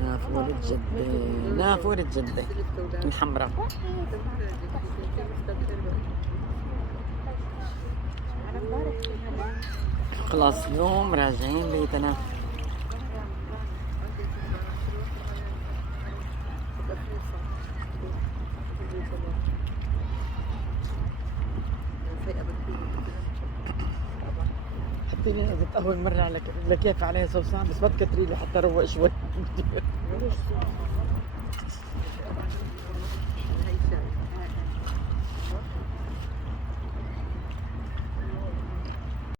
نافورة جدة، نافورة جدة الحمراء. خلاص اليوم راجعين بيتنا. حطيني نزلت أول مرة على كيف عليها صوصان، بس ما تكتري لي حتى روق شوي.